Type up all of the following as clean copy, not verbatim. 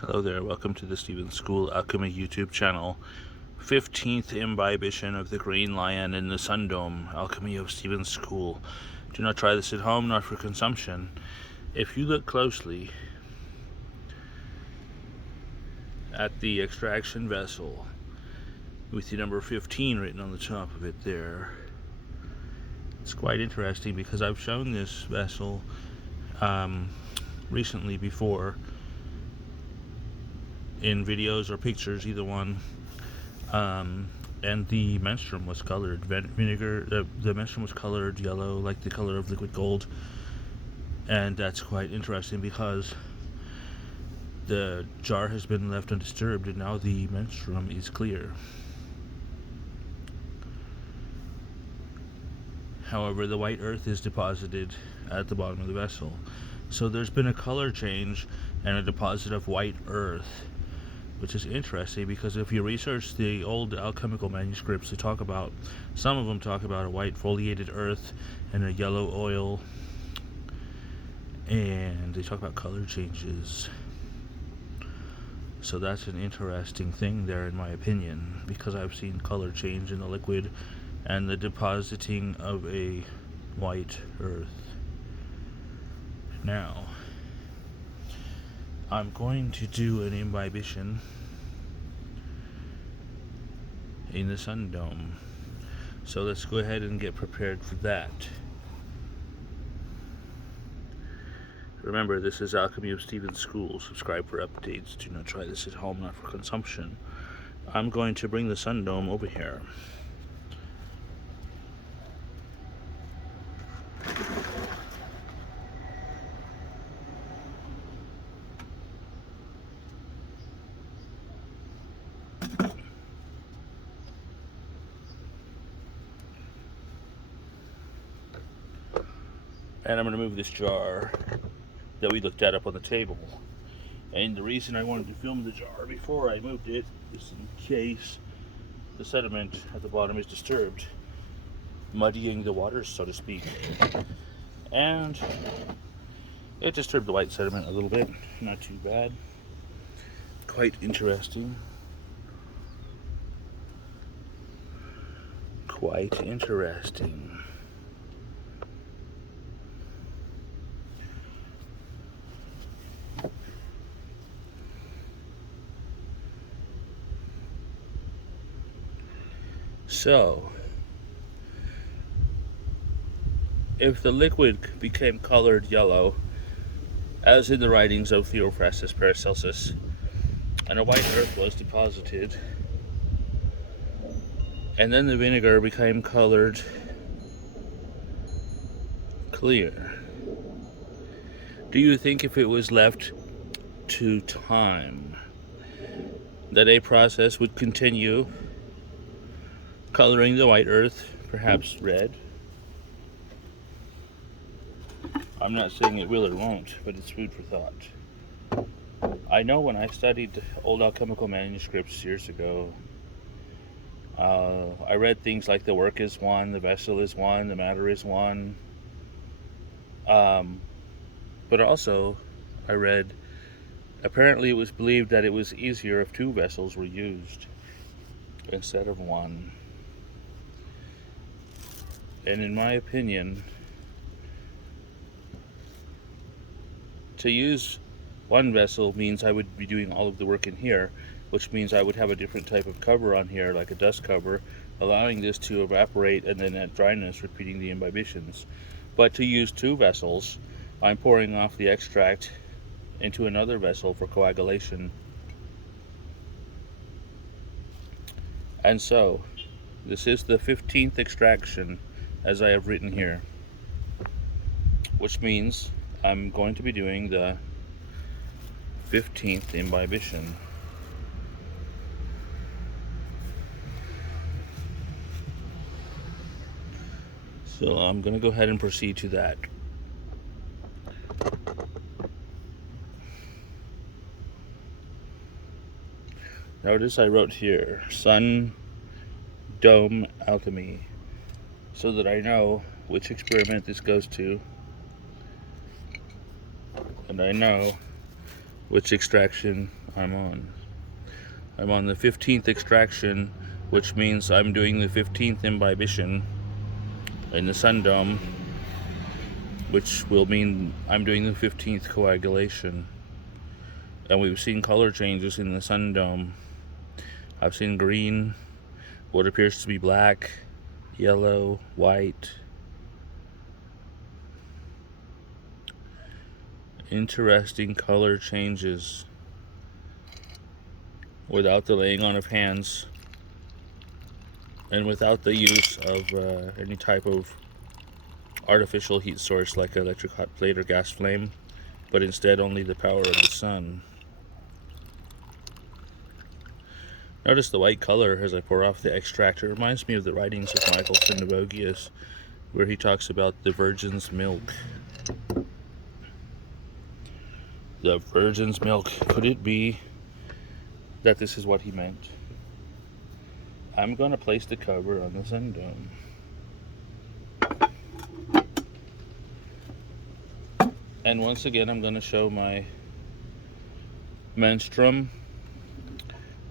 Hello there, welcome to the Stephen School Alchemy YouTube channel. 15th imbibition of the Green Lion in the Sun Dome, Alchemy of Stephen School. Do not try this at home, not for consumption. If you look closely at the extraction vessel with the number 15 written on the top of it there, it's quite interesting because I've shown this vessel recently before in videos or pictures, either one, and the menstruum was colored vinegar. The menstruum was colored yellow, like the color of liquid gold, and that's quite interesting because the jar has been left undisturbed and now the menstruum is clear. However, the white earth is deposited at the bottom of the vessel, so there's been a color change and a deposit of white earth, which is interesting because if you research the old alchemical manuscripts, some of them talk about a white foliated earth and a yellow oil, and they talk about color changes. So that's an interesting thing there, in my opinion, because I've seen color change in the liquid and the depositing of a white earth. Now, I'm going to do an imbibition in the Sun Dome. So let's go ahead and get prepared for that. Remember, this is Alchemy of Stephen School. Subscribe for updates. Do not try this at home, not for consumption. I'm going to bring the Sun Dome over here. And I'm going to move this jar that we looked at up on the table. And the reason I wanted to film the jar before I moved it is in case the sediment at the bottom is disturbed, muddying the waters, so to speak. And it disturbed the white sediment a little bit, not too bad. Quite interesting. Quite interesting. So, if the liquid became colored yellow, as in the writings of Theophrastus Paracelsus, and a white earth was deposited, and then the vinegar became colored clear, do you think if it was left to time that a process would continue coloring the white earth, perhaps red? I'm not saying it will or won't, but it's food for thought. I know when I studied old alchemical manuscripts years ago, I read things like the work is one, the vessel is one, the matter is one. But also, I read, apparently it was believed that it was easier if two vessels were used instead of one. And in my opinion, to use one vessel means I would be doing all of the work in here, which means I would have a different type of cover on here, like a dust cover, allowing this to evaporate and then at dryness repeating the imbibitions. But to use two vessels, I'm pouring off the extract into another vessel for coagulation. And so, this is the 15th extraction, as I have written here, which means I'm going to be doing the 15th imbibition. So I'm going to go ahead and proceed to that. Notice I wrote here, Sun Dome Alchemy, so that I know which experiment this goes to, and I know which extraction I'm on. I'm on the 15th extraction, which means I'm doing the 15th imbibition in the sun dome, which will mean I'm doing the 15th coagulation. And we've seen color changes in the sun dome. I've seen green, what appears to be black, yellow, white. Interesting color changes without the laying on of hands and without the use of any type of artificial heat source like electric hot plate or gas flame, but instead only the power of the sun. Notice the white color as I pour off the extract. It reminds me of the writings of Michael Sindavogius, where he talks about the virgin's milk. The virgin's milk. Could it be that this is what he meant? I'm going to place the cover on the sun dome. And once again, I'm going to show my menstruum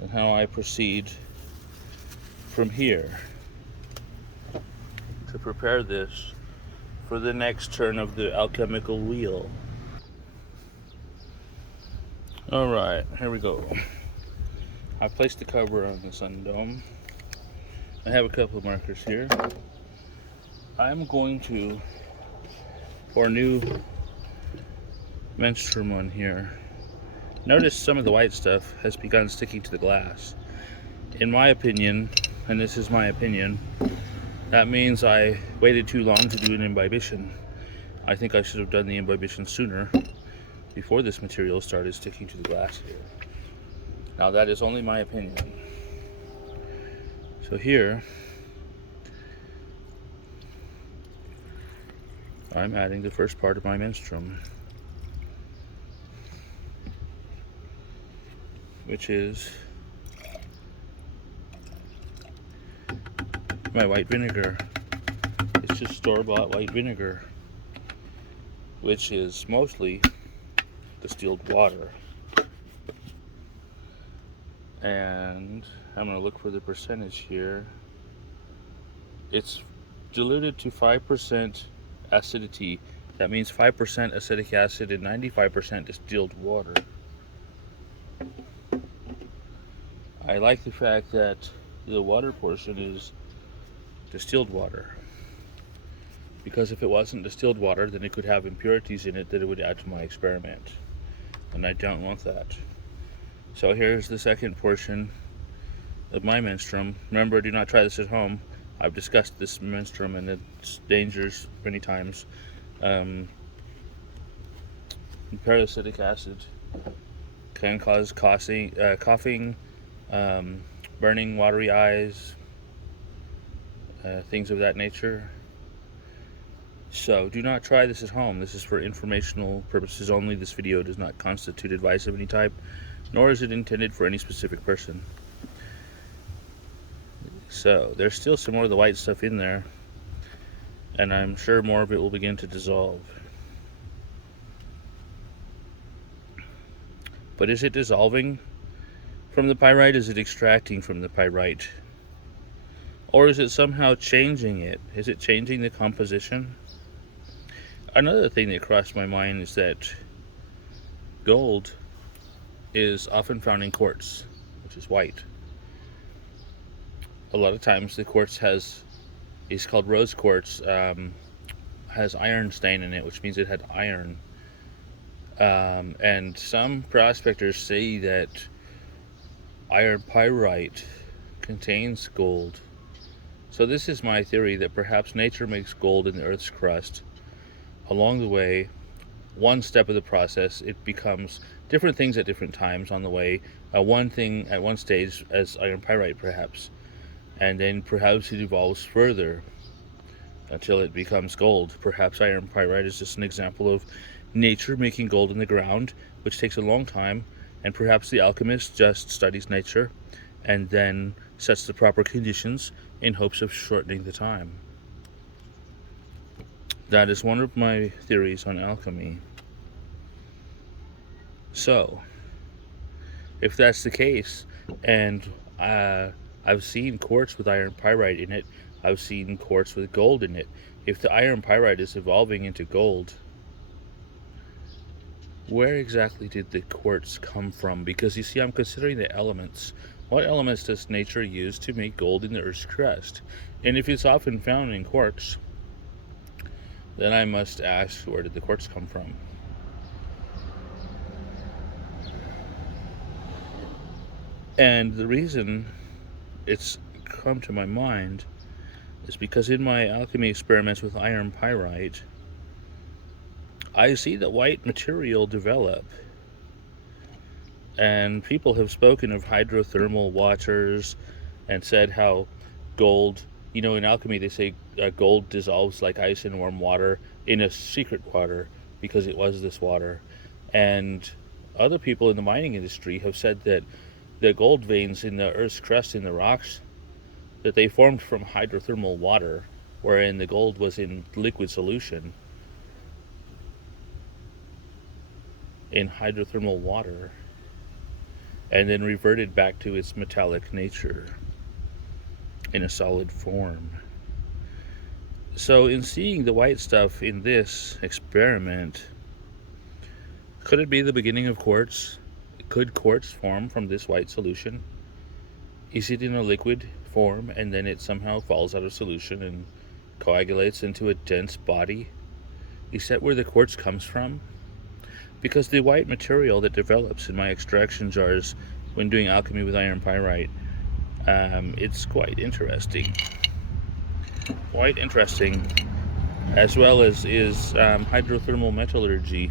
and how I proceed from here to prepare this for the next turn of the alchemical wheel. Alright, here we go. I've placed the cover on the sun dome. I have a couple of markers here. I'm going to pour new menstruum on here. Notice some of the white stuff has begun sticking to the glass. In my opinion, and this is my opinion, that means I waited too long to do an imbibition. I think I should have done the imbibition sooner, before this material started sticking to the glass here. Now that is only my opinion. So here, I'm adding the first part of my menstruum, which is my white vinegar. It's just store-bought white vinegar, which is mostly distilled water. And I'm going to look for the percentage here. It's diluted to 5% acidity. That means 5% acetic acid and 95% distilled water. I like the fact that the water portion is distilled water, because if it wasn't distilled water, then it could have impurities in it that it would add to my experiment, and I don't want that. So here's the second portion of my menstruum. Remember, do not try this at home. I've discussed this menstruum and its dangers many times. Parasitic acid can cause coughing, burning, watery eyes, things of that nature. So do not try this at home. This is for informational purposes only. This video does not constitute advice of any type, nor is it intended for any specific person. So there's still some more of the white stuff in there, and I'm sure more of it will begin to dissolve. But is it dissolving from the pyrite? Is it extracting from the pyrite? Or is it somehow changing it? Is it changing the composition? Another thing that crossed my mind is that gold is often found in quartz, which is white. A lot of times the quartz is called rose quartz, has iron stain in it, which means it had iron. And some prospectors say that iron pyrite contains gold. So this is my theory, that perhaps nature makes gold in the Earth's crust. Along the way, one step of the process, it becomes different things at different times on the way. One thing at one stage as iron pyrite perhaps, and then perhaps it evolves further until it becomes gold. Perhaps iron pyrite is just an example of nature making gold in the ground, which takes a long time, and perhaps the alchemist just studies nature and then sets the proper conditions in hopes of shortening the time. That is one of my theories on alchemy. So, If that's the case, and I've seen quartz with iron pyrite in it, I've seen quartz with gold in it. If the iron pyrite is evolving into gold, where exactly did the quartz come from? Because you see, I'm considering the elements. What elements does nature use to make gold in the Earth's crust? And if it's often found in quartz, then I must ask, where did the quartz come from? And the reason it's come to my mind is because in my alchemy experiments with iron pyrite, I see the white material develop. And people have spoken of hydrothermal waters and said how gold, in alchemy they say gold dissolves like ice in warm water, in a secret water, because it was this water. And other people in the mining industry have said that the gold veins in the Earth's crust in the rocks, that they formed from hydrothermal water, wherein the gold was in liquid solution in hydrothermal water, and then reverted back to its metallic nature in a solid form. So in seeing the white stuff in this experiment, could it be the beginning of quartz? Could quartz form from this white solution? Is it in a liquid form and then it somehow falls out of solution and coagulates into a dense body? Is that where the quartz comes from? Because the white material that develops in my extraction jars when doing alchemy with iron pyrite, it's quite interesting. Quite interesting, as well as is hydrothermal metallurgy.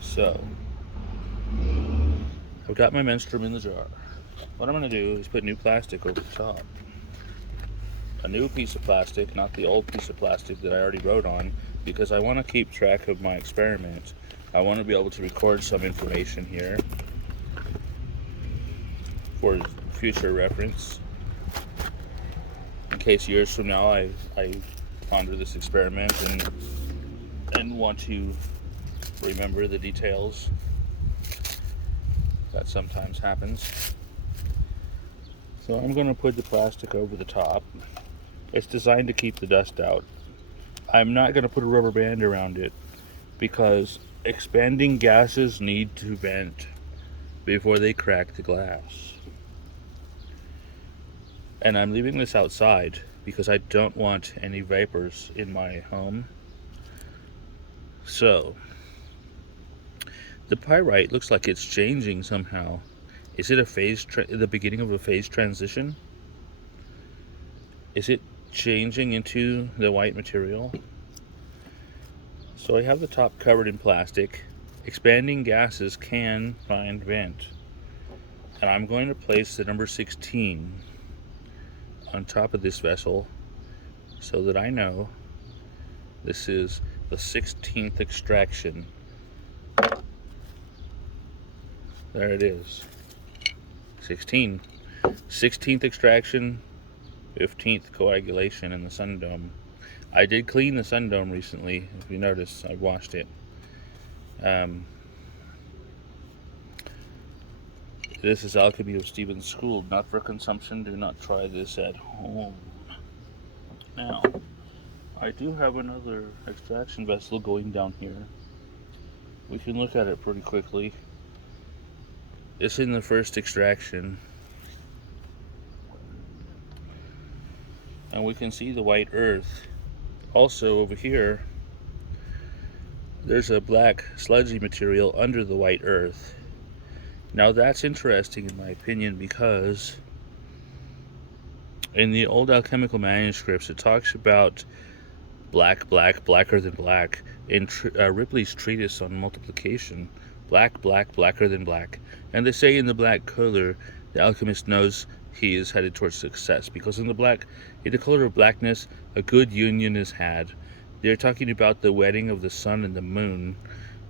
So, I've got my menstruum in the jar. What I'm going to do is put new plastic over the top. A new piece of plastic, not the old piece of plastic that I already wrote on, because I want to keep track of my experiment. I want to be able to record some information here for future reference. In case years from now I ponder this experiment and want to remember the details. That sometimes happens. So I'm going to put the plastic over the top. It's designed to keep the dust out. I'm not going to put a rubber band around it because expanding gases need to vent before they crack the glass. And I'm leaving this outside because I don't want any vapors in my home. So, the pyrite looks like it's changing somehow. Is it the beginning of a phase transition? Is it changing into the white material? So I have the top covered in plastic. Expanding gases can find vent. And I'm going to place the number 16 on top of this vessel so that I know this is the 16th extraction. There it is. 16. 16th extraction, 15th coagulation in the sun dome. I did clean the sun dome recently. If you notice, I washed it. This is Alchemy of Stephen School, not for consumption. Do not try this at home. Now, I do have another extraction vessel going down here. We can look at it pretty quickly. It's in the first extraction. And we can see the white earth. Also over here, there's a black sludgy material under the white earth. Now that's interesting in my opinion because in the old alchemical manuscripts it talks about blacker than black. In Ripley's treatise on multiplication, blacker than black. And they say in the black color, the alchemist knows he is headed towards success, because in the color of blackness, a good union is had. They're talking about the wedding of the sun and the moon.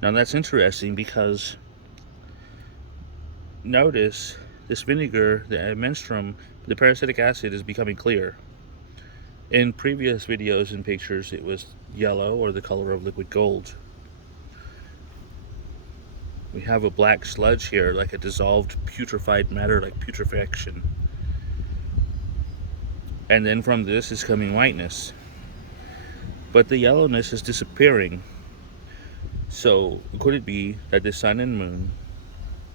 Now that's interesting because notice this vinegar, the menstruum, the parasitic acid is becoming clear. In previous videos and pictures, it was yellow or the color of liquid gold. We have a black sludge here, like a dissolved putrefied matter, like putrefaction. And then from this is coming whiteness. But the yellowness is disappearing. So could it be that the sun and moon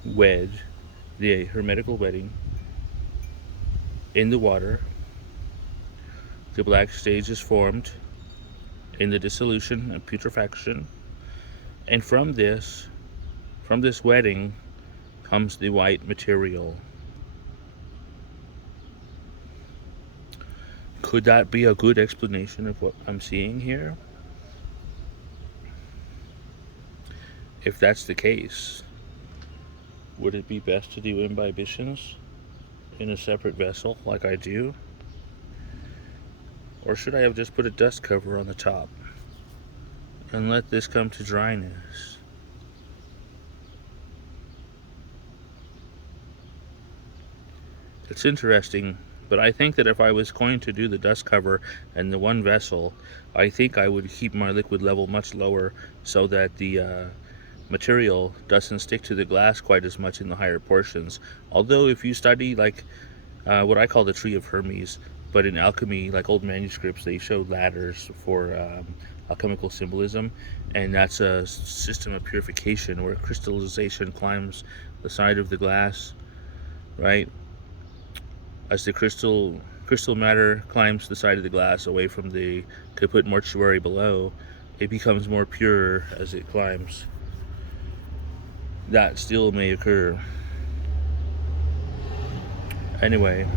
wed, the hermetical wedding, in the water? The black stage is formed in the dissolution and putrefaction, and from this wedding comes the white material. Could that be a good explanation of what I'm seeing here? If that's the case, would it be best to do imbibitions in a separate vessel like I do? Or should I have just put a dust cover on the top and let this come to dryness? It's interesting, but I think that if I was going to do the dust cover and the one vessel, I think I would keep my liquid level much lower so that the material doesn't stick to the glass quite as much in the higher portions. Although if you study like what I call the tree of Hermes, but in alchemy, like old manuscripts, they show ladders for alchemical symbolism, and that's a system of purification where crystallization climbs the side of the glass, right? As the crystal matter climbs the side of the glass away from the kaput mortuary below, it becomes more pure as it climbs. That still may occur. Anyway,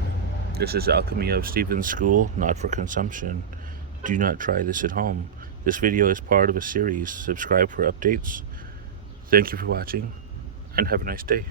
this is Alchemy of Stephen's School, not for consumption. Do not try this at home. This video is part of a series. Subscribe for updates. Thank you for watching, and have a nice day.